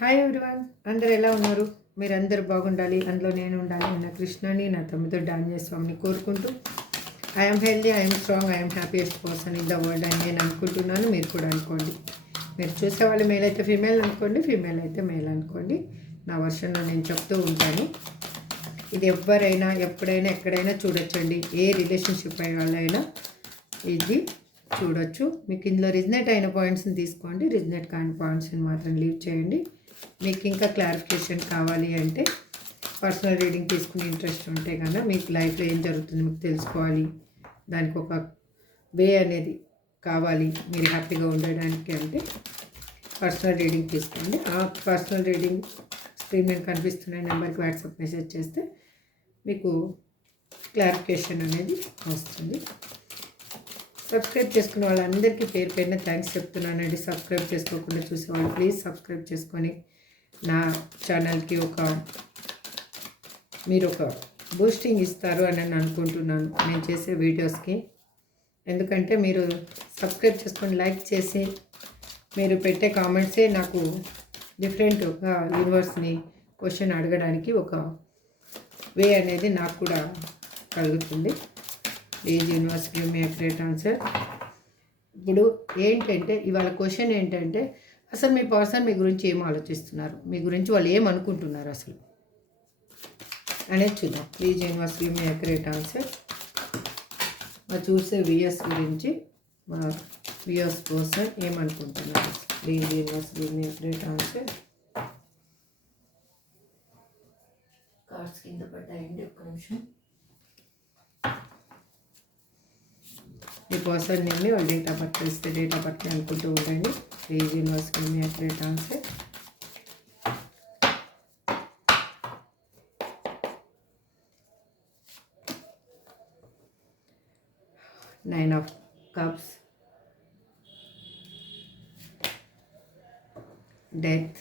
Hi everyone, అందరు ఎలా ఉన్నారు? మీరందరూ బాగుండాలి, అందులో నేను ఉండాలి. నా కృష్ణని, నా తమ్ముడు డాంజే స్వామిని కోరుకుంటూ I'm healthy, I'm strong, I'm happiest person in the world అని నేను అనుకుంటున్నాను. మీరు కూడా అనుకోండి. మీరు చూసే వాళ్ళు మేల్ అయితే ఫీమేల్ అనుకోండి, ఫీమేల్ అయితే మేల్ అనుకోండి. నా వర్షన్లో నేను చెప్తూ ఉంటాను. ఇది ఎవరైనా ఎప్పుడైనా ఎక్కడైనా చూడొచ్చండి. ఏ రిలేషన్షిప్ అయిన వాళ్ళైనా ఇది చూడొచ్చు. మీకు ఇందులో రిజనేట్ అయిన పాయింట్స్ని తీసుకోండి, రిజనేట్ కాని పాయింట్స్ని మాత్రం లీవ్ చేయండి. మీకు ఇంకా క్లారిఫికేషన్ కావాలి అంటే పర్సనల్ రీడింగ్ తీసుకునే ఇంట్రెస్ట్ ఉంటే కనుక మీకు లైఫ్లో ఏం జరుగుతుంది మీకు తెలుసుకోవాలి, దానికి ఒక వే అనేది కావాలి మీరు హ్యాపీగా ఉండడానికి అంటే పర్సనల్ రీడింగ్ తీసుకోండి. ఆ పర్సనల్ రీడింగ్ స్క్రీన్ మీద కనిపిస్తున్న నెంబర్కి వాట్సాప్ మెసేజ్ చేస్తే మీకు క్లారిఫికేషన్ అనేది వస్తుంది. సబ్స్క్రైబ్ చేసుకున్న వాళ్ళందరికీ పేరు పేరున థ్యాంక్స్ చెప్తున్నానండి. సబ్స్క్రైబ్ చేసుకోకుండా చూసేవాళ్ళు ప్లీజ్ సబ్స్క్రైబ్ చేసుకొని నా ఛానల్కి మీరు ఒక బూస్టింగ్ ఇస్తారు అని అనుకుంటున్నాను నేను చేసే వీడియోస్కి. ఎందుకంటే మీరు సబ్స్క్రైబ్ చేసుకొని లైక్ చేసి మీరు పెట్టే కామెంట్సే నాకు డిఫరెంట్గా యూనివర్స్ని క్వశ్చన్ అడగడానికి ఒక వే అనేది నాకు కూడా కలుగుతుంది. Please universe give me accurate answer. ఇప్పుడు ఏంటంటే ఇవాళ క్వశ్చన్ ఏంటంటే అసలు మీ పర్సన్ మీ గురించి ఏం ఆలోచిస్తున్నారు, మీ గురించి వాళ్ళు ఏమనుకుంటున్నారు అసలు అనేది చూద్దాం. Please universe give me accurate answer. మా చూసే వియర్స్ గురించి మా వియర్స్ పర్సన్ ఏమనుకుంటున్నారు. Please universe give me accurate answer. Cards కింద పడ్డాయండి, ఒక్క నిమిషం. ఈ పర్సన్ నేమ్ని వాళ్ళు డేట్ ఆఫ్ బర్త్ తెలిస్తే డేట్ ఆఫ్ బర్త్ అనుకుంటూ ఉండండి. Please universe give me accurate answer. Nine of cups, death,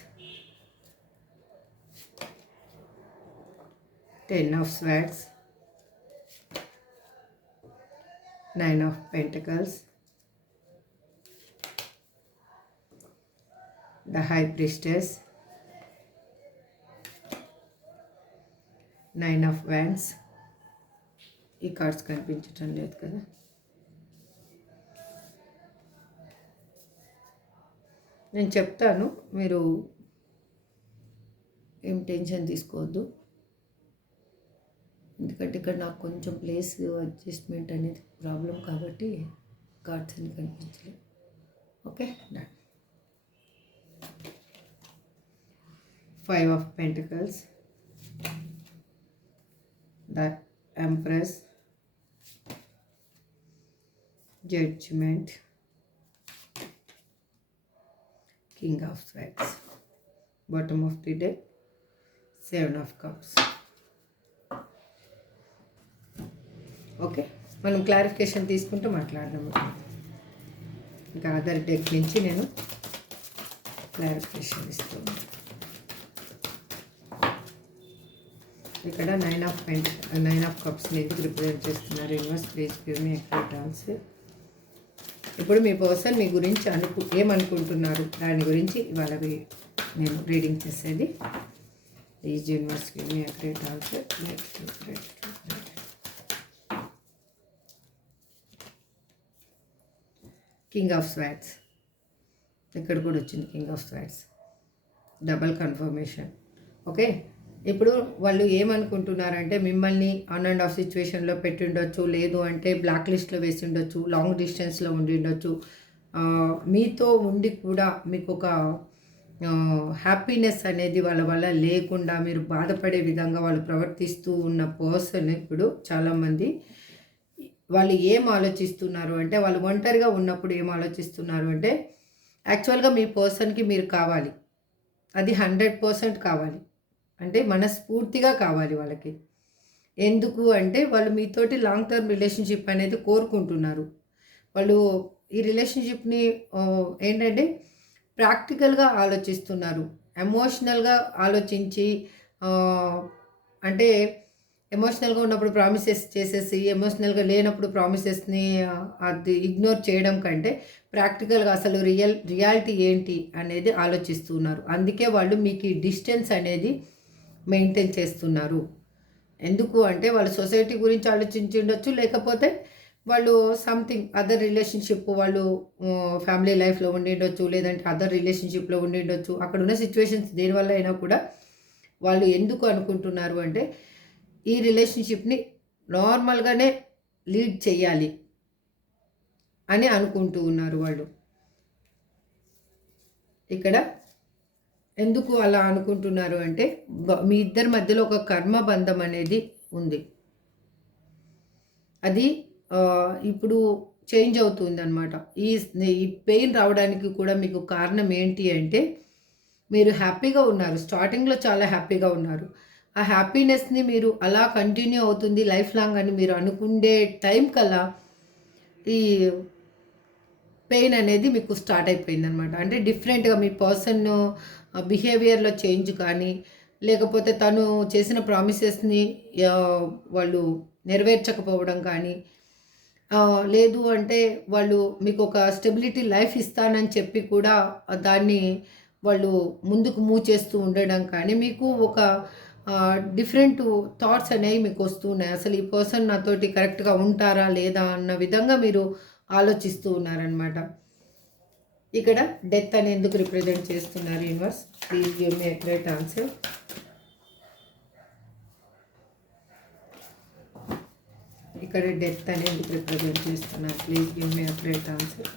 10 of swords, 9 of pentacles, the high priestess, 9 of wands. ఈ cards కనిపించటం లేదు కదా. నేను చెప్తాను, మీరు ఏం టెన్షన్ తీసుకోవద్దు. ఎందుకంటే ఇక్కడ నాకు కొంచెం ప్లేస్ అడ్జస్ట్మెంట్ అనేది ప్రాబ్లం కాబట్టి కార్డ్స్ అన్ని కనిపించలేదు. Okay done. 5 of pentacles, the empress, judgment, king of swords, bottom of the deck, 7 of cups. Okay, మనం క్లారిఫికేషన్ తీసుకుంటూ మాట్లాడదాము. ఇంకా అదర్ డెక్ నుంచి నేను క్లారిఫికేషన్ ఇస్తాను. ఇక్కడ 9 of కప్స్ని ఎందుకు రిప్రజెంట్ చేస్తున్నారు universe? Please give me accurate answer. ఇప్పుడు మీ పర్సన్ మీ గురించి ఏమనుకుంటున్నారు దాని గురించి ఇవాళ నేను రీడింగ్ చేసేది. Please universe give me accurate answer. King of swords, ఇక్కడ కూడా వచ్చింది king of swords, double confirmation. Okay, ఇప్పుడు వాళ్ళు ఏమనుకుంటున్నారంటే మిమ్మల్ని ఆన్ అండ్ ఆఫ్ సిచ్యువేషన్లో పెట్టి ఉండొచ్చు, లేదు అంటే బ్లాక్ లిస్ట్లో వేసి ఉండొచ్చు, లాంగ్ డిస్టెన్స్లో ఉండి ఉండొచ్చు. మీతో ఉండి కూడా మీకు ఒక హ్యాపీనెస్ అనేది వాళ్ళ వల్ల లేకుండా మీరు బాధపడే విధంగా వాళ్ళు ప్రవర్తిస్తూ ఉన్న పర్సన్ ఇప్పుడు చాలామంది వాళ్ళు ఏం ఆలోచిస్తున్నారు అంటే వాళ్ళు ఒంటరిగా ఉన్నప్పుడు ఏం ఆలోచిస్తున్నారు అంటే యాక్చువల్గా మీ పర్సన్కి మీరు కావాలి, అది 100% కావాలి, అంటే మనస్ఫూర్తిగా కావాలి వాళ్ళకి. ఎందుకు అంటే వాళ్ళు మీతోటి లాంగ్ టర్మ్ రిలేషన్షిప్ అనేది కోరుకుంటున్నారు. వాళ్ళు ఈ రిలేషన్షిప్ని ఏంటంటే ప్రాక్టికల్గా ఆలోచిస్తున్నారు, ఎమోషనల్గా ఆలోచించి అంటే ఎమోషనల్గా ఉన్నప్పుడు ప్రామిసెస్ చేసేసి ఎమోషనల్గా లేనప్పుడు ప్రామిసెస్ని అది ఇగ్నోర్ చేయడం కంటే ప్రాక్టికల్గా అసలు రియాలిటీ ఏంటి అనేది ఆలోచిస్తున్నారు. అందుకే వాళ్ళు మీకు ఈ డిస్టెన్స్ అనేది మెయింటైన్ చేస్తున్నారు. ఎందుకు అంటే వాళ్ళు సొసైటీ గురించి ఆలోచించి ఉండొచ్చు, లేకపోతే వాళ్ళు సంథింగ్ అదర్ రిలేషన్షిప్ వాళ్ళు ఫ్యామిలీ లైఫ్లో ఉండిండొచ్చు, లేదంటే అదర్ రిలేషన్షిప్లో ఉండిండొచ్చు. అక్కడ ఉన్న సిచ్యువేషన్స్ దేనివల్ల అయినా కూడా వాళ్ళు ఎందుకు అనుకుంటున్నారు అంటే ఈ రిలేషన్షిప్ని నార్మల్గానే లీడ్ చేయాలి అని అనుకుంటూ ఉన్నారు వాళ్ళు. ఇక్కడ ఎందుకు అలా అనుకుంటున్నారు అంటే మీ ఇద్దరి మధ్యలో ఒక కర్మ బంధం అనేది ఉంది. అది ఇప్పుడు చేంజ్ అవుతుంది అనమాట. ఈ పెయిన్ రావడానికి కూడా మీకు కారణం ఏంటి అంటే మీరు హ్యాపీగా ఉన్నారు. స్టార్టింగ్లో చాలా హ్యాపీగా ఉన్నారు. ఆ హ్యాపీనెస్ని మీరు అలా కంటిన్యూ అవుతుంది లైఫ్ లాంగ్ అని మీరు అనుకునే టైం కల్లా ఈ పెయిన్ అనేది మీకు స్టార్ట్ అయిపోయిందనమాట. అంటే డిఫరెంట్గా మీ పర్సన్ బిహేవియర్లో చేంజ్ కానీ, లేకపోతే తను చేసిన ప్రామిసెస్ని వాళ్ళు నెరవేర్చకపోవడం కానీ, లేదు అంటే వాళ్ళు మీకు ఒక స్టెబిలిటీ లైఫ్ ఇస్తానని చెప్పి కూడా దాన్ని వాళ్ళు ముందుకు మూవ్ చేస్తూ ఉండడం కానీ, మీకు ఒక డిఫరెంట్ థాట్స్ అనేవి మీకు వస్తూ ఉన్నాయి. అసలు ఈ పర్సన్ నాతోటి కరెక్ట్గా ఉంటారా లేదా అన్న విధంగా మీరు ఆలోచిస్తూ ఉన్నారనమాట. ఇక్కడ డెత్ అని ఎందుకు రిప్రజెంట్ చేస్తున్నారు universe? Please give me accurate answer. ఇక్కడ డెత్ అని ఎందుకు రిప్రజెంట్ చేస్తున్నారు? Please give me accurate answer.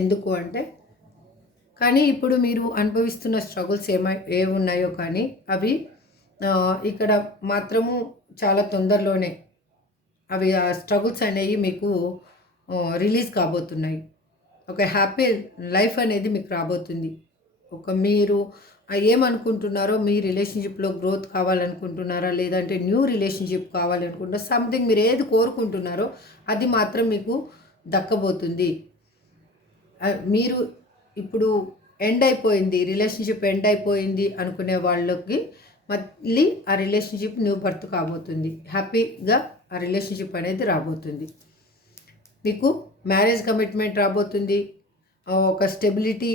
ఎందుకు అంటే కానీ ఇప్పుడు మీరు అనుభవిస్తున్న స్ట్రగుల్స్ ఏమున్నాయో కానీ అవి ఇక్కడ మాత్రము చాలా తొందరలోనే అవి ఆ స్ట్రగుల్స్ అనేవి మీకు రిలీజ్ కాబోతున్నాయి. ఒక హ్యాపీ లైఫ్ అనేది మీకు రాబోతుంది. మీరు ఏమనుకుంటున్నారో మీ రిలేషన్షిప్లో గ్రోత్ కావాలనుకుంటున్నారా, లేదంటే న్యూ రిలేషన్షిప్ కావాలనుకుంటున్నారా, సంథింగ్ మీరు ఏది కోరుకుంటున్నారో అది మాత్రం మీకు దక్కబోతుంది. మీరు ఇప్పుడు రిలేషన్షిప్ ఎండ్ అయిపోయింది అనుకునే వాళ్ళకి మళ్ళీ ఆ రిలేషన్షిప్ న్యూ బర్త్ కాబోతుంది. హ్యాపీగా ఆ రిలేషన్షిప్ అనేది రాబోతుంది. మీకు మ్యారేజ్ కమిట్మెంట్ రాబోతుంది. ఒక స్టెబిలిటీ,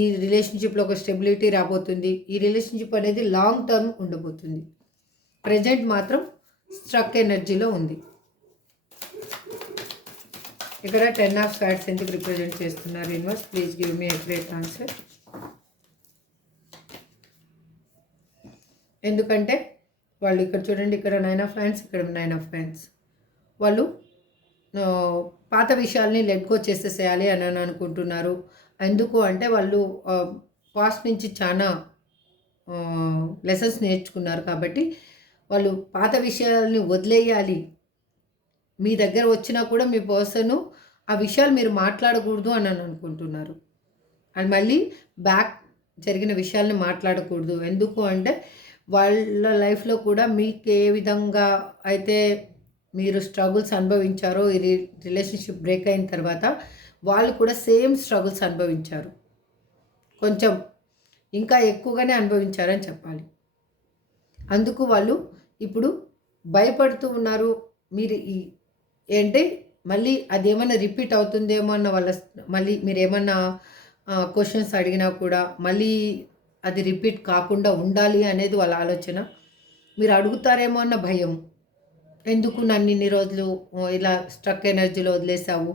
ఈ రిలేషన్షిప్లో ఒక స్టెబిలిటీ రాబోతుంది. ఈ రిలేషన్షిప్ అనేది లాంగ్ టర్మ్ ఉండబోతుంది. ప్రజెంట్ మాత్రం స్ట్రక్ ఎనర్జీలో ఉంది. ఇక్కడ 10 ఆఫ్ స్వార్డ్స్ ఎందుకు రిప్రజెంట్ చేస్తున్నారు universe? Please give me accurate answer. ఎందుకంటే వాళ్ళు ఇక్కడ చూడండి, ఇక్కడ 9 ఆఫ్ హ్యాండ్స్, ఇక్కడ 9 ఆఫ్ హ్యాండ్స్. వాళ్ళు పాత విషయాల్ని లెట్ గో చేసేసేయాలి అని అనుకుంటున్నారు. ఎందుకు అంటే వాళ్ళు పాస్ట్ నుంచి చాలా లెసన్స్ నేర్చుకున్నారు కాబట్టి వాళ్ళు పాత విషయాల్ని వదిలేయాలి. మీ దగ్గర వచ్చినా కూడా మీ పర్సను ఆ విషయాలు మీరు మాట్లాడకూడదు అని అనుకుంటున్నారు. అండ్ మళ్ళీ బ్యాక్ జరిగిన విషయాల్ని మాట్లాడకూడదు. ఎందుకు అంటే వాళ్ళ లైఫ్లో కూడా మీకు ఏ విధంగా అయితే మీరు స్ట్రగుల్స్ అనుభవించారో ఈ రిలేషన్షిప్ బ్రేక్ అయిన తర్వాత వాళ్ళు కూడా సేమ్ స్ట్రగుల్స్ అనుభవించారు. కొంచెం ఇంకా ఎక్కువగానే అనుభవించారని చెప్పాలి. అందుకు వాళ్ళు ఇప్పుడు భయపడుతూ ఉన్నారు. మీరు అంటే మళ్ళీ అదేమన్నా రిపీట్ అవుతుందేమో అన్న మళ్ళీ మీరు ఏమన్నా క్వశ్చన్స్ అడిగినా కూడా మళ్ళీ అది రిపీట్ కాకుండా ఉండాలి అనేది వాళ్ళ ఆలోచన. మీరు అడుగుతారేమో అన్న భయం. ఎందుకు నన్ను ఇన్ని రోజులు ఇలా స్ట్రక్ ఎనర్జీలో వదిలేసావు,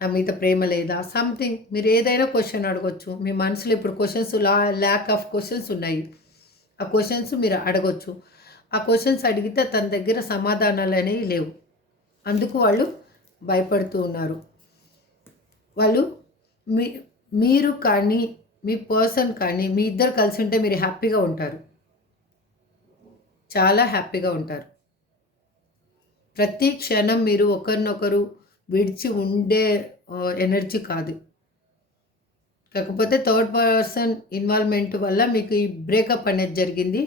నా మీద ప్రేమ లేదా, సంథింగ్ మీరు ఏదైనా క్వశ్చన్ అడగొచ్చు. మీ మనసులో ఇప్పుడు క్వశ్చన్స్ ల్యాక్ ఆఫ్ క్వశ్చన్స్ ఉన్నాయి. ఆ క్వశ్చన్స్ మీరు అడగొచ్చు. ఆ క్వశ్చన్స్ అడిగితే తన దగ్గర సమాధానాలు అనేవి లేవు. అందుకు వాళ్ళు భయపడుతూ ఉన్నారు. వాళ్ళు మీరు కానీ మీ పర్సన్ కానీ మీ ఇద్దరు కలిసి ఉంటే మీరు హ్యాపీగా ఉంటారు. చాలా హ్యాపీగా ఉంటారు. ప్రతి క్షణం మీరు ఒకరినొకరు విడిచి ఉండే ఎనర్జీ కాదు. కాకపోతే థర్డ్ పర్సన్ ఇన్వాల్వ్మెంట్ వల్ల మీకు ఈ బ్రేకప్ అనేది జరిగింది.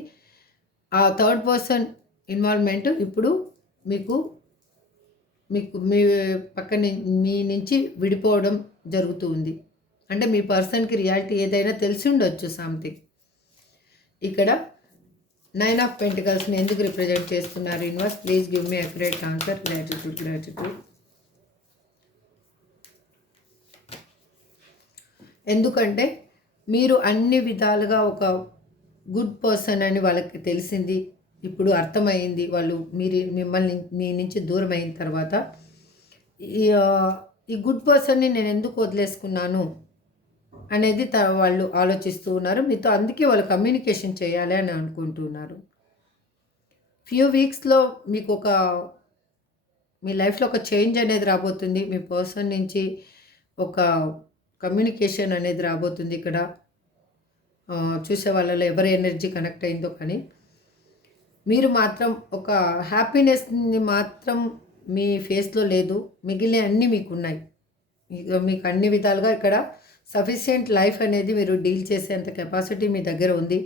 ఆ థర్డ్ పర్సన్ ఇన్వాల్వ్మెంట్ ఇప్పుడు మీకు మీ పక్కన మీ నుంచి విడిపోవడం జరుగుతూ ఉంది. అంటే మీ పర్సన్కి రియాలిటీ ఏదైనా తెలిసి ఉండొచ్చు సంథింగ్. ఇక్కడ 9 ఆఫ్ పెంటికల్స్ని ఎందుకు రిప్రజెంట్ చేస్తున్నారు universe? Please give me accurate answer. Gratitude. ఎందుకంటే మీరు అన్ని విధాలుగా ఒక గుడ్ పర్సన్ అని వాళ్ళకి తెలిసింది, ఇప్పుడు అర్థమైంది. వాళ్ళు మిమ్మల్ని మీ నుంచి దూరం అయిన తర్వాత ఈ గుడ్ పర్సన్ని నేను ఎందుకు వదిలేసుకున్నాను అనేది వాళ్ళు ఆలోచిస్తూ ఉన్నారు మీతో. అందుకే వాళ్ళు కమ్యూనికేషన్ చేయాలి అని అనుకుంటున్నారు. ఫ్యూ వీక్స్లో మీకు మీ లైఫ్లో ఒక చేంజ్ అనేది రాబోతుంది. మీ పర్సన్ నుంచి ఒక కమ్యూనికేషన్ అనేది రాబోతుంది. ఇక్కడ చూసే వాళ్ళలో ఎవరి ఎనర్జీ కనెక్ట్ అయిందో కానీ మీరు మాత్రం ఒక హ్యాపీనెస్ని మాత్రం మీ ఫేస్లో లేదు, మిగిలిన అన్నీ మీకు ఉన్నాయి. మీకు అన్ని విధాలుగా ఇక్కడ సఫిషియెంట్ లైఫ్ అనేది మీరు డీల్ చేసేంత కెపాసిటీ మీ దగ్గర ఉంది.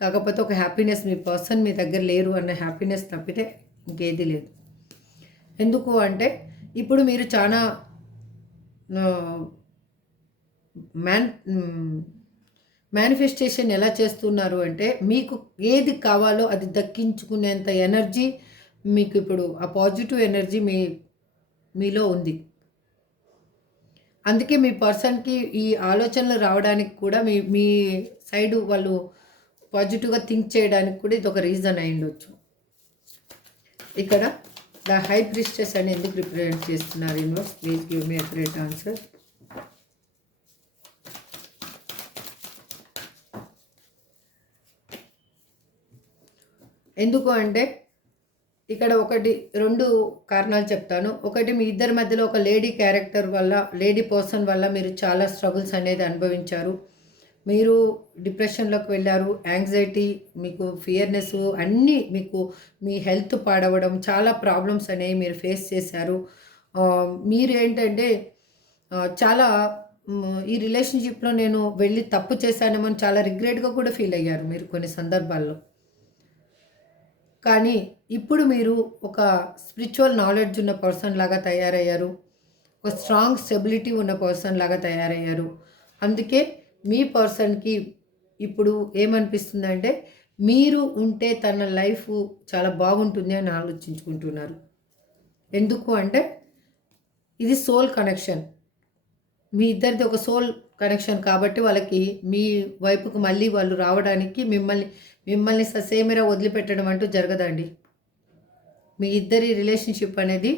కాకపోతే ఒక హ్యాపీనెస్, మీ పర్సన్ మీ దగ్గర లేరు అన్న హ్యాపీనెస్ తప్పితే ఇంకేది లేదు. ఎందుకు అంటే ఇప్పుడు మీరు చాలా మేనిఫెస్టేషన్ ఎలా చేస్తున్నారు అంటే మీకు ఏది కావాలో అది దక్కించుకునేంత ఎనర్జీ మీకు ఇప్పుడు ఆ పాజిటివ్ ఎనర్జీ మీలో ఉంది. అందుకే మీ పర్సన్కి ఈ ఆలోచనలు రావడానికి కూడా మీ సైడ్ వాళ్ళు పాజిటివ్గా థింక్ చేయడానికి కూడా ఇది ఒక రీజన్ అయి ఉండొచ్చు. ఇక్కడ ద హై ప్రిస్టెస్ అని ఎందుకు రిప్రజెంట్ చేస్తున్నారు universe? Please give me accurate answer. ఎందుకు అంటే ఇక్కడ 2 కారణాలు చెప్తాను. ఒకటి, మీ ఇద్దరి మధ్యలో ఒక లేడీ క్యారెక్టర్ వల్ల, లేడీ పర్సన్ వల్ల మీరు చాలా స్ట్రగుల్స్ అనేది అనుభవించారు. మీరు డిప్రెషన్లోకి వెళ్ళారు, యాంగ్జైటీ, మీకు ఫియర్నెస్ అన్నీ, మీకు మీ హెల్త్ పాడవడం, చాలా ప్రాబ్లమ్స్ అనేవి మీరు ఫేస్ చేశారు. మీరు ఏంటంటే చాలా ఈ రిలేషన్షిప్లో నేను వెళ్ళి తప్పు చేశానేమో అని చాలా రిగ్రెట్గా కూడా ఫీల్ అయ్యారు మీరు కొన్ని సందర్భాల్లో. కానీ ఇప్పుడు మీరు ఒక స్పిరిచువల్ నాలెడ్జ్ ఉన్న పర్సన్ లాగా తయారయ్యారు, ఒక స్ట్రాంగ్ స్టెబిలిటీ ఉన్న పర్సన్ లాగా తయారయ్యారు. అందుకే మీ పర్సన్కి ఇప్పుడు ఏమనిపిస్తుందంటే మీరు ఉంటే తన లైఫ్ చాలా బాగుంటుంది అని ఆలోచించుకుంటున్నారు. ఎందుకు అంటే ఇది సోల్ కనెక్షన్, మీ ఇద్దరిది ఒక సోల్ కనెక్షన్ కాబట్టి వాళ్ళకి మీ వైపుకు మళ్ళీ వాళ్ళు రావడానికి మిమ్మల్ని ససేమిరా వదిలిపెట్టడం అంటూ జరగదండి. మీ ఇద్దరి రిలేషన్షిప్ అనేది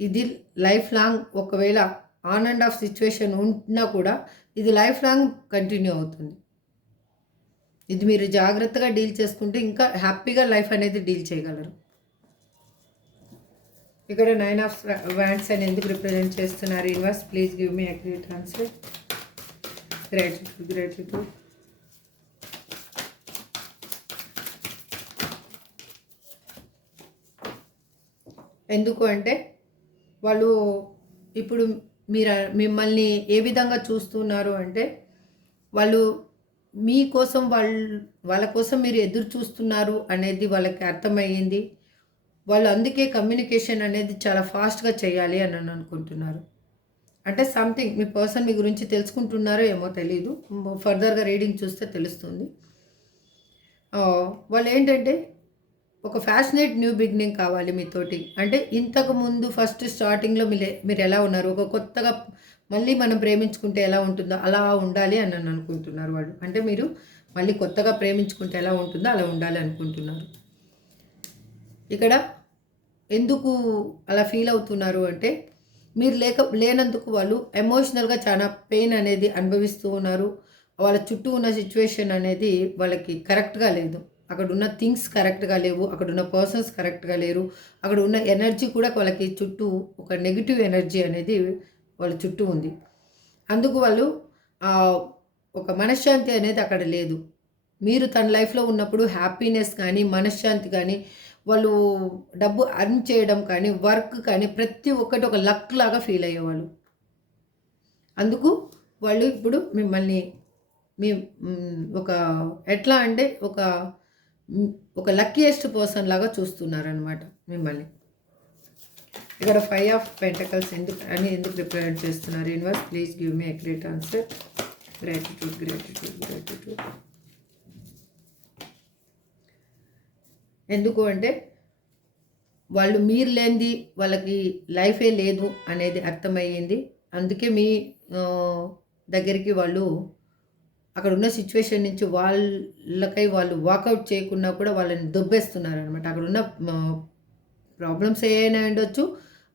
ఇది లైఫ్ లాంగ్, ఒకవేళ ఆన్ అండ్ ఆఫ్ సిచ్యువేషన్ ఉన్నా కూడా ఇది లైఫ్ లాంగ్ కంటిన్యూ అవుతుంది. ఇది మీరు జాగ్రత్తగా డీల్ చేసుకుంటే ఇంకా హ్యాపీగా లైఫ్ అనేది డీల్ చేయగలరు. ఇక్కడ 9 ఆఫ్ వ్యాండ్స్ అని ఎందుకు రిప్రజెంట్ చేస్తున్నారు universe? Please give me accurate answer. Gratitude. ఎందుకు అంటే వాళ్ళు ఇప్పుడు మిమ్మల్ని ఏ విధంగా చూస్తున్నారు అంటే వాళ్ళు మీకోసం వాళ్ళ కోసం మీరు ఎదురు చూస్తున్నారు అనేది వాళ్ళకి అర్థమయ్యింది. వాళ్ళు అందుకే కమ్యూనికేషన్ అనేది చాలా ఫాస్ట్గా చేయాలి అని అనుకుంటున్నారు. అంటే సంథింగ్ మీ పర్సన్ మీ గురించి తెలుసుకుంటున్నారో ఏమో తెలీదు, ఫర్దర్గా రీడింగ్ చూస్తే తెలుస్తుంది. వాళ్ళు ఏంటంటే ఒక ఫ్యాషనేట్ న్యూ బిగినింగ్ కావాలి మీతోటి. అంటే ఇంతకుముందు ఫస్ట్ స్టార్టింగ్లో మీరు ఎలా ఉన్నారు, ఒక కొత్తగా మళ్ళీ మనం ప్రేమించుకుంటే ఎలా ఉంటుందో అలా ఉండాలి అని అనుకుంటున్నారు వాళ్ళు. అంటే మీరు మళ్ళీ కొత్తగా ప్రేమించుకుంటే ఎలా ఉంటుందో అలా ఉండాలి అనుకుంటున్నారు. ఇక్కడ ఎందుకు అలా ఫీల్ అవుతున్నారు అంటే మీరు లేనందుకు వాళ్ళు ఎమోషనల్గా చాలా పెయిన్ అనేది అనుభవిస్తూ ఉన్నారు. వాళ్ళ చుట్టూ ఉన్న సిచ్యువేషన్ అనేది వాళ్ళకి కరెక్ట్గా లేదు, అక్కడ ఉన్న థింగ్స్ కరెక్ట్గా లేవు, అక్కడ ఉన్న పర్సన్స్ కరెక్ట్గా లేరు, అక్కడ ఉన్న ఎనర్జీ కూడా వాళ్ళకి చుట్టూ ఒక నెగిటివ్ ఎనర్జీ అనేది వాళ్ళ చుట్టూ ఉంది. అందుకు వాళ్ళు ఒక మనశ్శాంతి అనేది అక్కడ లేదు. మీరు తన లైఫ్లో ఉన్నప్పుడు హ్యాపీనెస్ కానీ మనశ్శాంతి కానీ, వాళ్ళు డబ్బు అర్న్ చేయడం కానీ, వర్క్ కానీ ప్రతి ఒక్కటి ఒక లక్ లాగా ఫీల్ అయ్యేవాళ్ళు. అందుకు వాళ్ళు ఇప్పుడు మిమ్మల్ని ఒక ఎట్లా అంటే ఒక లక్కీయెస్ట్ పర్సన్ లాగా చూస్తున్నారనమాట మిమ్మల్ని. ఇక్కడ 5 ఆఫ్ పెంటకల్స్ ఎందుకు రిప్రజెంట్ చేస్తున్నారు universe? Please give me accurate answer. Gratitude. ఎందుకు అంటే వాళ్ళు మీరు లేనిది వాళ్ళకి లైఫే లేదు అనేది అర్థమయ్యింది. అందుకే మీ దగ్గరికి వాళ్ళు అక్కడ ఉన్న సిచ్యువేషన్ నుంచి వాళ్ళకై వాళ్ళు వాకౌట్ చేయకున్నా కూడా వాళ్ళని దొబ్బేస్తున్నారనమాట. అక్కడున్న ప్రాబ్లమ్స్ ఏవైనా ఉండొచ్చు,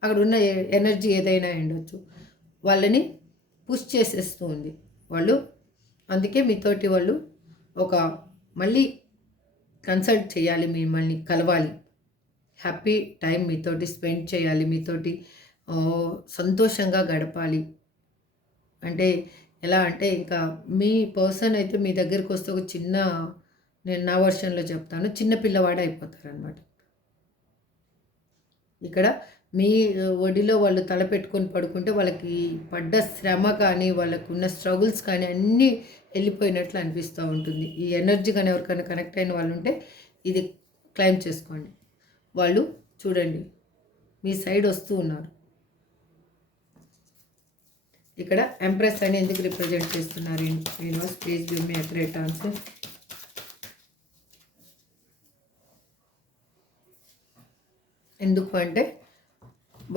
అక్కడున్న ఎనర్జీ ఏదైనా ఉండొచ్చు. వాళ్ళని పుష్ చేసేస్తూ ఉంది వాళ్ళు. అందుకే మీతోటి వాళ్ళు ఒక మళ్ళీ కన్సల్ట్ చేయాలి, మిమ్మల్ని కలవాలి, హ్యాపీ టైం మీతోటి స్పెండ్ చేయాలి, మీతోటి సంతోషంగా గడపాలి. అంటే ఎలా అంటే ఇంకా మీ పర్సన్ అయితే మీ దగ్గరికి వస్తే ఒక చిన్న, నేను నా వర్షన్లో చెప్తాను, చిన్న పిల్లవాడు అయిపోతారనమాట. ఇక్కడ మీ ఒడిలో వాళ్ళు తల పెట్టుకొని పడుకుంటే వాళ్ళకి పడ్డ శ్రమ కానీ వాళ్ళకు ఉన్న స్ట్రగుల్స్ కానీ అన్నీ వెళ్ళిపోయినట్లు అనిపిస్తూ ఉంటుంది. ఈ ఎనర్జీ కానీ ఎవరికైనా కనెక్ట్ అయిన వాళ్ళు ఉంటే ఇది క్లైమ్ చేసుకోండి. వాళ్ళు చూడండి మీ సైడ్ వస్తూ ఉన్నారు. ఇక్కడ ఎంప్రెస్ అని ఎందుకు రిప్రజెంట్ చేస్తున్నారు? Universe please give me accurate answer. ఎందుకు అంటే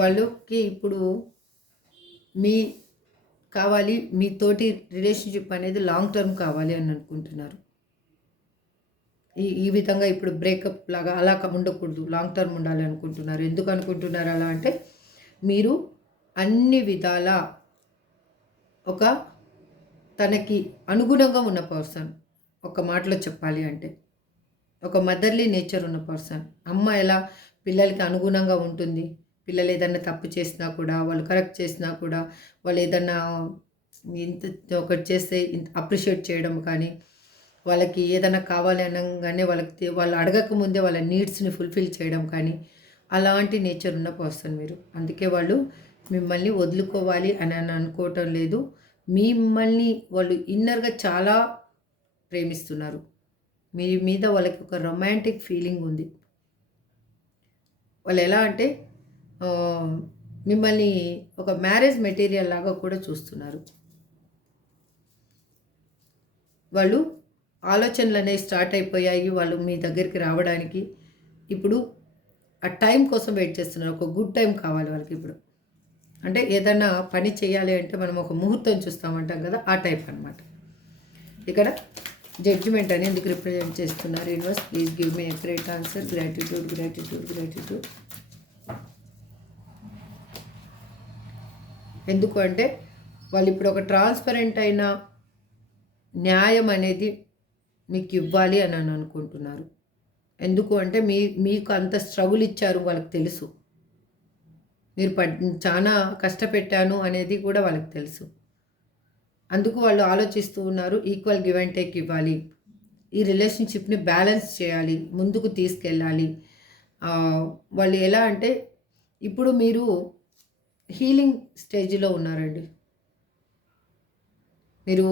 వాళ్ళకి ఇప్పుడు మీ కావాలి, మీతోటి రిలేషన్షిప్ అనేది లాంగ్ టర్మ్ కావాలి అని అనుకుంటున్నారు. ఈ విధంగా ఇప్పుడు బ్రేకప్ లాగా అలా ఉండకూడదు, లాంగ్ టర్మ్ ఉండాలి అనుకుంటున్నారు. ఎందుకు అనుకుంటున్నారు అలా అంటే మీరు అన్ని విధాల ఒక తనకి అనుగుణంగా ఉన్న పర్సన్. ఒక మాటలో చెప్పాలి అంటే ఒక మదర్లీ నేచర్ ఉన్న పర్సన్. అమ్మ ఎలా పిల్లలకి అనుగుణంగా ఉంటుంది, పిల్లలు ఏదన్నా తప్పు చేసినా కూడా, వాళ్ళు కరెక్ట్ చేసినా కూడా, వాళ్ళు ఏదన్నా ఇంత ఒకటి చేస్తే అప్రిషియేట్ చేయడం కానీ, వాళ్ళకి ఏదైనా కావాలి అనగానే వాళ్ళు అడగక ముందే వాళ్ళ నీడ్స్ని ఫుల్ఫిల్ చేయడం కానీ, అలాంటి నేచర్ ఉన్న పర్సన్ మీరు. అందుకే వాళ్ళు మిమ్మల్ని వదులుకోవాలి అని అనుకోవటం లేదు. మిమ్మల్ని వాళ్ళు ఇన్నర్గా చాలా ప్రేమిస్తున్నారు. మీ మీద వాళ్ళకి ఒక రొమాంటిక్ ఫీలింగ్ ఉంది. వాళ్ళు ఎలా అంటే మిమ్మల్ని ఒక మ్యారేజ్ మెటీరియల్ లాగా కూడా చూస్తున్నారు. వాళ్ళు ఆలోచనలు అనేవి స్టార్ట్ అయిపోయాయి వాళ్ళు మీ దగ్గరికి రావడానికి. ఇప్పుడు ఆ టైం కోసం వెయిట్ చేస్తున్నారు. ఒక గుడ్ టైం కావాలి వాళ్ళకి ఇప్పుడు. అంటే ఏదైనా పని చేయాలి అంటే మనం ఒక ముహూర్తం చూస్తామంటాం కదా, ఆ టైప్ అనమాట. ఇక్కడ జడ్జిమెంట్ అని ఎందుకు రిప్రజెంట్ చేస్తున్నారు? Universe please give me accurate answer. Gratitude gratitude gratitude. ఎందుకు అంటే వాళ్ళు ఇప్పుడు ఒక ట్రాన్స్పరెంట్ అయిన న్యాయం అనేది మీకు ఇవ్వాలి అని అనుకుంటున్నారు. ఎందుకు అంటే మీకు అంత స్ట్రగుల్ ఇచ్చారు, వాళ్ళకి తెలుసు. మీరు చాలా కష్టపెట్టాను అనేది కూడా వాళ్ళకి తెలుసు. అందుకు వాళ్ళు ఆలోచిస్తూ ఉన్నారు, ఈక్వల్ గివ్ అండ్ టేక్ ఇవ్వాలి, ఈ రిలేషన్షిప్ని బ్యాలెన్స్ చేయాలి, ముందుకు తీసుకెళ్ళాలి. వాళ్ళు ఎలా అంటే ఇప్పుడు మీరు హీలింగ్ స్టేజ్లో ఉన్నారండి. మీరు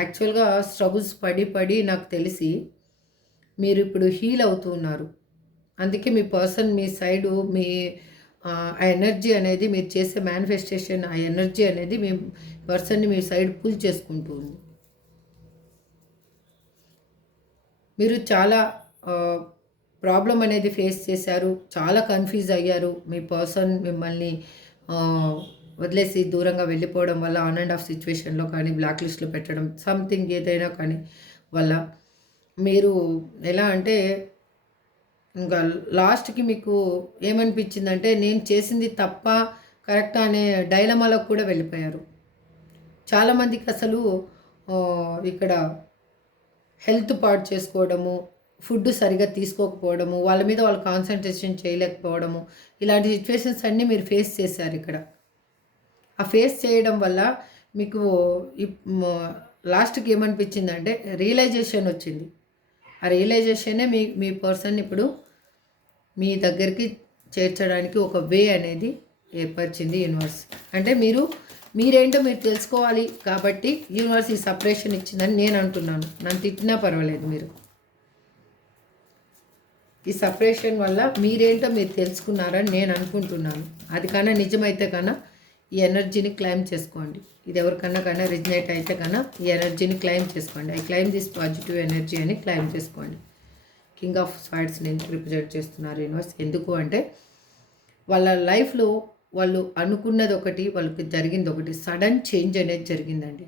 యాక్చువల్గా స్ట్రగుల్స్ పడి నాకు తెలిసి మీరు ఇప్పుడు హీల్ అవుతూ ఉన్నారు. అందుకే మీ పర్సన్ మీ సైడు మీ ఆ ఎనర్జీ అనేది, మీరు చేసే మేనిఫెస్టేషన్, ఆ ఎనర్జీ అనేది మీ పర్సన్ని మీ సైడ్ పుల్ చేసుకుంటూ ఉంది. మీరు చాలా ప్రాబ్లం అనేది ఫేస్ చేశారు, చాలా కన్ఫ్యూజ్ అయ్యారు. మీ పర్సన్ మిమ్మల్ని వదిలేసి దూరంగా వెళ్ళిపోవడం వల్ల, ఆన్ అండ్ ఆఫ్ సిచ్యువేషన్లో కానీ, బ్లాక్ లిస్ట్లో పెట్టడం, సంథింగ్ ఏదైనా కానీ వల్ల మీరు ఎలా అంటే ఇంకా లాస్ట్కి మీకు ఏమనిపించిందంటే నేను చేసింది తప్ప కరెక్టా అనే డైలమాలో కూడా వెళ్ళిపోయారు. చాలామందికి అసలు ఇక్కడ హెల్త్ పాడు చేసుకోవడము, ఫుడ్ సరిగా తీసుకోకపోవడము, వాళ్ళ మీద వాళ్ళు కాన్సన్ట్రేషన్ చేయలేకపోవడము, ఇలాంటి సిచ్యువేషన్స్ అన్నీ మీరు ఫేస్ చేశారు ఇక్కడ. ఆ ఫేస్ చేయడం వల్ల మీకు లాస్ట్కి ఏమనిపించిందంటే రియలైజేషన్ వచ్చింది. ఆ రియలైజేషనే మీ పర్సన్ ఇప్పుడు మీ దగ్గరికి చేర్చడానికి ఒక వే అనేది ఏర్పరిచింది యూనివర్స్. అంటే మీరేంటో మీరు తెలుసుకోవాలి కాబట్టి యూనివర్స్ ఈ సపరేషన్ ఇచ్చిందని నేను అంటున్నాను. నన్ను తిట్టినా పర్వాలేదు. మీరు ఈ సపరేషన్ వల్ల మీరేంటో మీరు తెలుసుకున్నారని నేను అనుకుంటున్నాను. అది కన్నా నిజమైతే కన్నా ఈ ఎనర్జీని క్లైమ్ చేసుకోండి. ఇది ఎవరికన్నా రిజనేట్ అయితే కన్నా ఈ ఎనర్జీని క్లైమ్ చేసుకోండి. I claim this positive energy అని క్లైమ్ చేసుకోండి. కింగ్ ఆఫ్ స్వార్డ్స్ని ఎందుకు రిప్రజెంట్ చేస్తున్నారు యూనివర్స్? ఎందుకు అంటే వాళ్ళ లైఫ్లో వాళ్ళు అనుకున్నది ఒకటి, వాళ్ళకి జరిగింది ఒకటి. సడన్ చేంజ్ అనేది జరిగిందండి.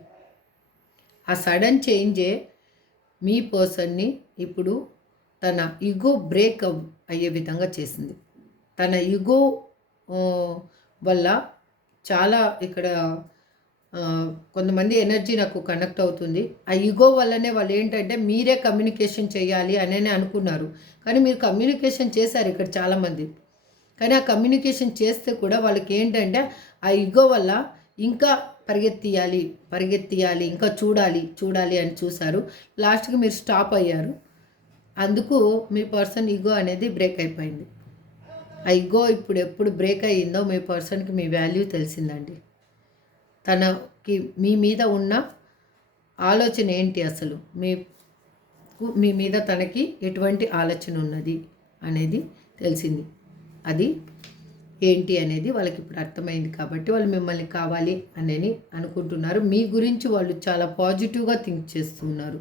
ఆ సడన్ చేంజే మీ పర్సన్ని ఇప్పుడు తన ఈగో బ్రేక్ అయ్యే విధంగా చేసింది. తన ఈగో వల్ల చాలా ఇక్కడ కొంతమంది ఎనర్జీ నాకు కనెక్ట్ అవుతుంది. ఆ ఈగో వల్లనే వాళ్ళు ఏంటంటే మీరే కమ్యూనికేషన్ చేయాలి అనే అనుకున్నారు. కానీ మీరు కమ్యూనికేషన్ చేశారు ఇక్కడ చాలామంది. కానీ ఆ కమ్యూనికేషన్ చేస్తే కూడా వాళ్ళకి ఏంటంటే ఆ ఈగో వల్ల ఇంకా పరిగెత్తియాలి, ఇంకా చూడాలి అని చూశారు. లాస్ట్కి మీరు స్టాప్ అయ్యారు. అందుకు మీ పర్సన్ ఈగో అనేది బ్రేక్ అయిపోయింది. ఆ ఈగో ఎప్పుడు బ్రేక్ అయ్యిందో మీ పర్సన్కి మీ వాల్యూ తెలిసిందండి. తనకి మీ మీద ఉన్న ఆలోచన ఏంటి, అసలు మీ మీద తనకి ఎటువంటి ఆలోచన ఉన్నది అనేది తెలిసింది. అది ఏంటి అనేది వాళ్ళకి ఇప్పుడు అర్థమైంది. కాబట్టి వాళ్ళు మిమ్మల్ని కావాలి అని అనుకుంటున్నారు. మీ గురించి వాళ్ళు చాలా పాజిటివ్గా థింక్ చేస్తున్నారు.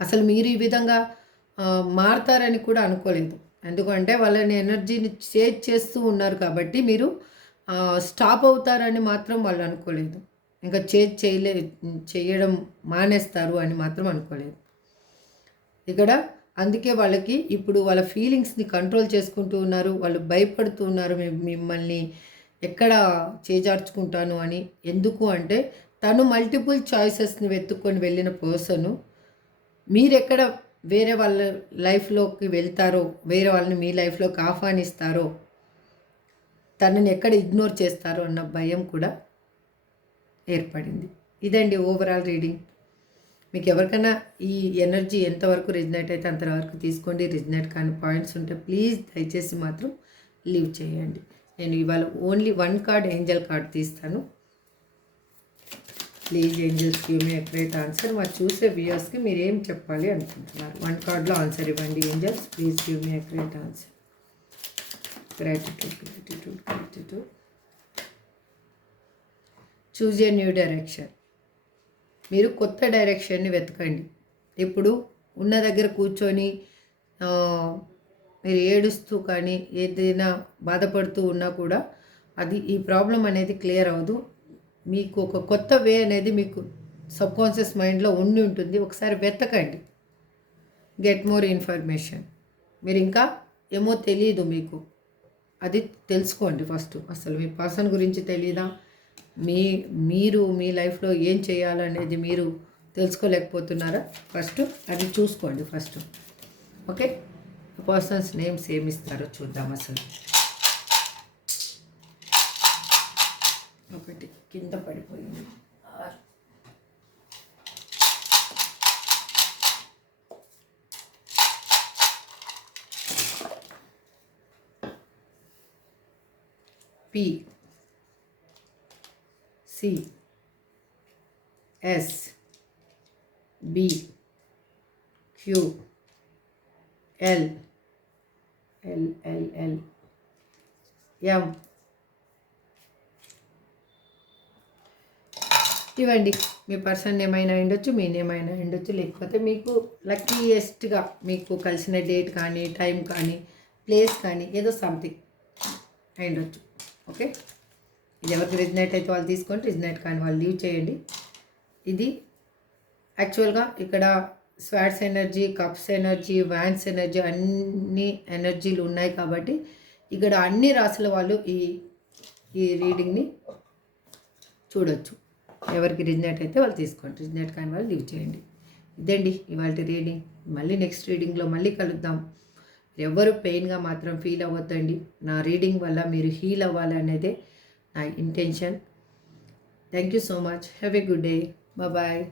అసలు మీరు ఈ విధంగా మారతారని కూడా అనుకోలేదు. ఎందుకంటే వాళ్ళని ఎనర్జీని చేంజ్ చేస్తూ ఉన్నారు కాబట్టి మీరు స్టాప్ అవుతారని మాత్రం వాళ్ళు అనుకోలేదు. ఇంకా చేయడం మానేస్తారు అని మాత్రం అనుకోలేదు. ఇక్కడ అందుకే వాళ్ళకి ఇప్పుడు వాళ్ళ ఫీలింగ్స్ని కంట్రోల్ చేసుకుంటూ ఉన్నారు. వాళ్ళు భయపడుతూ ఉన్నారు మిమ్మల్ని ఎక్కడ చేజార్చుకుంటాను అని. ఎందుకు అంటే తను మల్టిపుల్ చాయిసెస్ని వెతుక్కొని వెళ్ళిన పర్సను మీరెక్కడ వేరే వాళ్ళ లైఫ్లోకి వెళ్తారో, వేరే వాళ్ళని మీ లైఫ్లోకి ఆహ్వానిస్తారో, తనని ఎక్కడ ఇగ్నోర్ చేస్తారో అన్న భయం కూడా ఏర్పడింది. ఇదండి ఓవరాల్ రీడింగ్. మీకు ఎవరికైనా ఈ ఎనర్జీ ఎంతవరకు రిజనేట్ అయితే అంతవరకు తీసుకోండి. రిజనేట్ కాని పాయింట్స్ ఉంటే ప్లీజ్ దయచేసి మాత్రం లీవ్ చేయండి. నేను ఇవాళ ఓన్లీ 1 కార్డ్ ఏంజల్ కార్డ్ తీస్తాను. Please angels give me accurate answer. మరి చూసే వ్యూయర్స్కి మీరు ఏం చెప్పాలి అనుకుంటున్నారు? 1 కార్డ్లో ఆన్సర్ ఇవ్వండి angels. Please give me accurate answer. Gratitude. Choose a new direction. మీరు కొత్త డైరెక్షన్ని వెతకండి. ఇప్పుడు ఉన్న దగ్గర కూర్చొని మీరు ఏడుస్తూ కానీ ఏదైనా బాధపడుతూ ఉన్నా కూడా ఈ ప్రాబ్లం అనేది క్లియర్ అవ్వదు. మీకు ఒక కొత్త వే అనేది మీకు సబ్కాన్షియస్ మైండ్లో ఉండి ఉంటుంది. ఒకసారి వెతకండి. Get more information. మీరు ఇంకా ఏమో తెలియదు మీకు, అది తెలుసుకోండి ఫస్ట్. అసలు మీ పర్సన్ గురించి తెలీదా? మీరు మీ లైఫ్లో ఏం చేయాలనేది మీరు తెలుసుకోలేకపోతున్నారా? ఫస్ట్ అది చూసుకోండి ఫస్ట్. ఓకే, పర్సన్స్ నేమ్స్ ఏమి ఇస్తారో చూద్దాం. అసలు ఒకటి కింద పడిపోయింది. P C S B Q L M ఇవ్వండి. మీ పర్సన్ ఏమైనా ఉండొచ్చు, మీ నేమైనా ఉండొచ్చు, లేకపోతే మీకు లక్కీయెస్ట్గా మీకు కలిసిన డేట్ కానీ, టైం కానీ, ప్లేస్ కానీ ఏదో సంథింగ్ ఉండొచ్చు. ఓకే, ఇది ఎవరికి రిజనేట్ అయితే వాళ్ళు తీసుకోండి, రిజనేట్ కానీ వాళ్ళు లీవ్ చేయండి. ఇది యాక్చువల్గా ఇక్కడ swords energy, cups energy, wands energy అన్ని ఎనర్జీలు ఉన్నాయి కాబట్టి ఇక్కడ అన్ని రాసుల వాళ్ళు ఈ రీడింగ్ని చూడొచ్చు. ఎవరికి రిజనేట్ అయితే వాళ్ళు తీసుకోండి, రిజనేట్ కానీ వాళ్ళు లీవ్ చేయండి. ఇదండి ఇవాళ రీడింగ్. మళ్ళీ నెక్స్ట్ రీడింగ్లో మళ్ళీ కలుద్దాం. ఎవరు పెయిన్గా మాత్రం ఫీల్ అవ్వద్దండి. నా రీడింగ్ వల్ల మీరు హీల్ అవ్వాలి అనేదే నా intention. Thank you so much. Have a good day. Bye.